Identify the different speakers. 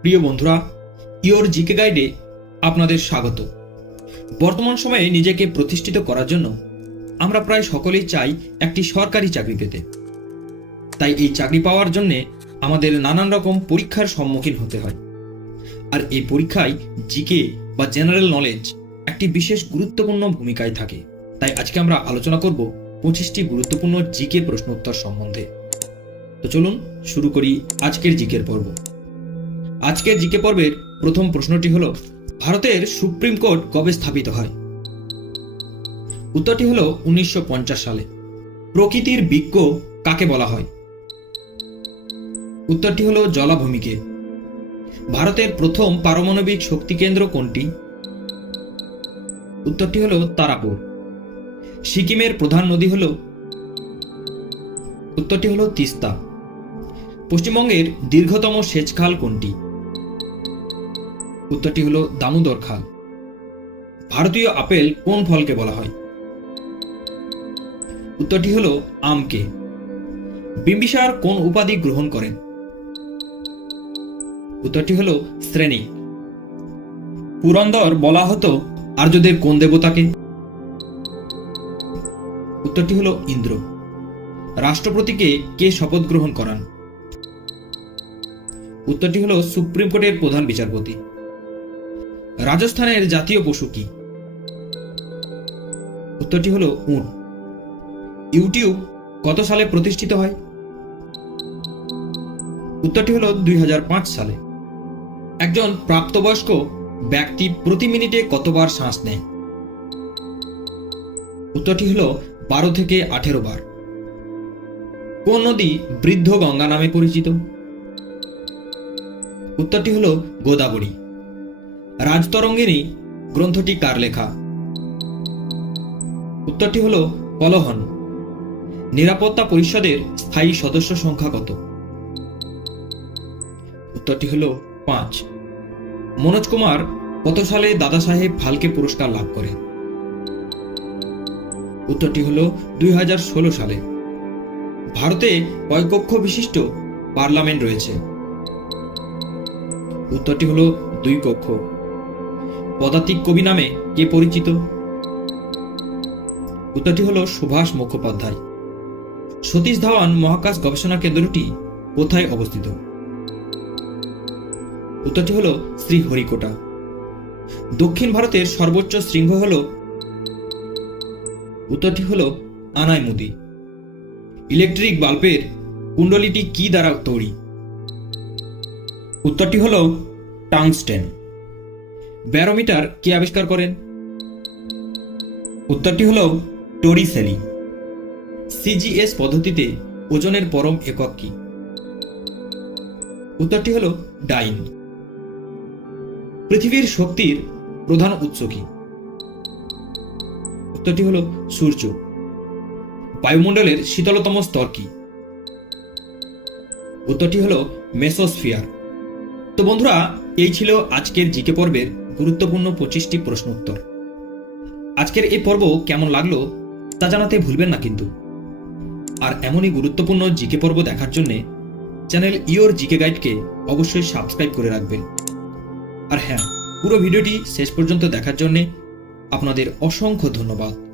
Speaker 1: প্রিয় বন্ধুরা, your GK গাইডে আপনাদের স্বাগত। বর্তমান সময়ে নিজেকে প্রতিষ্ঠিত করার জন্য আমরা প্রায় সকলেই চাই একটি সরকারি চাকরি পেতে। তাই এই চাকরি পাওয়ার জন্য আমাদের নানান রকম পরীক্ষার সম্মুখীন হতে হয়। আর এই পরীক্ষায় জিকে বা জেনারেল নলেজ একটি বিশেষ গুরুত্বপূর্ণ ভূমিকায় থাকে। তাই আজকে আমরা আলোচনা করব পঁচিশটি গুরুত্বপূর্ণ জিকে প্রশ্নোত্তর সম্বন্ধে। তো চলুন শুরু করি আজকের জিকের পর্ব। আজকের জিকে পর্বের প্রথম প্রশ্নটি হল, ভারতের সুপ্রিম কোর্ট কবে স্থাপিত হয়? উত্তরটি হল উনিশশো পঞ্চাশ সালে। প্রকৃতির বিজ্ঞ কাকে বলা হয়? উত্তরটি হল জলাভূমিকে। ভারতের প্রথম পারমাণবিক শক্তি কেন্দ্র কোনটি? উত্তরটি হল তারাপুর। সিকিমের প্রধান নদী হল, উত্তরটি হল তিস্তা। পশ্চিমবঙ্গের দীর্ঘতম সেচ খাল কোনটি? উত্তরটি হল দামোদর খাল ভারতীয় আপেল কোন ফলকে বলা হয়? উত্তরটি হল আমকে। বিম্বিসার কোন উপাধি গ্রহণ করেন? উত্তরটি হল শ্রেণি। পুরন্দর বলা হতো আর্যদের কোন দেবতাকে? উত্তরটি হল ইন্দ্র। রাষ্ট্রপতিকে কে শপথ গ্রহণ করান? উত্তরটি হল সুপ্রিম কোর্টের প্রধান বিচারপতি। রাজস্থানের জাতীয় পশু কি? উত্তরটি হল উন ইউটিউব কত সালে প্রতিষ্ঠিত হয়? উত্তরটি হল দুই হাজার পাঁচ সালে। একজন প্রাপ্তবয়স্ক ব্যক্তি প্রতি মিনিটে কতবার শ্বাস নেয়? উত্তরটি হল বারো থেকে আঠেরো বার। কোন নদী বৃদ্ধ গঙ্গা নামে পরিচিত? উত্তরটি হল গোদাবরী। রাজতরঙ্গিনী গ্রন্থটি কার লেখা? উত্তরটি হল কলহন। নিরাপত্তা পরিষদের স্থায়ী সদস্য সংখ্যা কত? উত্তরটি হল পাঁচ। মনোজ কুমার কত সালে দাদা সাহেব ফালকে পুরস্কার লাভ করেন উত্তরটি হল দুই হাজার ষোলো সালে। ভারতে কয় কক্ষ বিশিষ্ট পার্লামেন্ট রয়েছে। উত্তরটি হল দুই কক্ষ। পদাতিক কবি নামে কে পরিচিত? উত্তরটি হল সুভাষ মুখোপাধ্যায়। সতীশ ধাওয়ান মহাকাশ গবেষণা কেন্দ্রটি কোথায় অবস্থিত? উত্তরটি হল শ্রীহরিকোটা। দক্ষিণ ভারতের সর্বোচ্চ শৃঙ্গ হল উত্তরটি হল আনাইমুদি। ইলেকট্রিক বাল্বের কুণ্ডলিটি কি দ্বারা তৈরি? উত্তরটি হল টাংস্টেন। ব্যারোমিটার কে আবিষ্কার করেন? উত্তরটি হল টোরিসেলি। সিজিএস পদ্ধতিতে ওজনের পরম একক কি? উত্তরটি হল ডাইন। পৃথিবীর শক্তির প্রধান উৎস কি? উত্তরটি হল সূর্য। বায়ুমণ্ডলের শীতলতম স্তর কি? উত্তরটি হল মেসোস্ফিয়ার। তো বন্ধুরা, এই ছিল আজকের জিকে পর্বের গুরুত্বপূর্ণ পঁচিশটি প্রশ্ন উত্তর। আজকের এই পর্ব কেমন লাগল তা জানাতে ভুলবেন না কিন্তু। আর এমনই গুরুত্বপূর্ণ জিকে পর্ব দেখার জন্যে চ্যানেল ইওর জিকে গাইডকে অবশ্যই সাবস্ক্রাইব করে রাখবেন। আর হ্যাঁ পুরো ভিডিওটি শেষ পর্যন্ত দেখার জন্যে আপনাদের অসংখ্য ধন্যবাদ।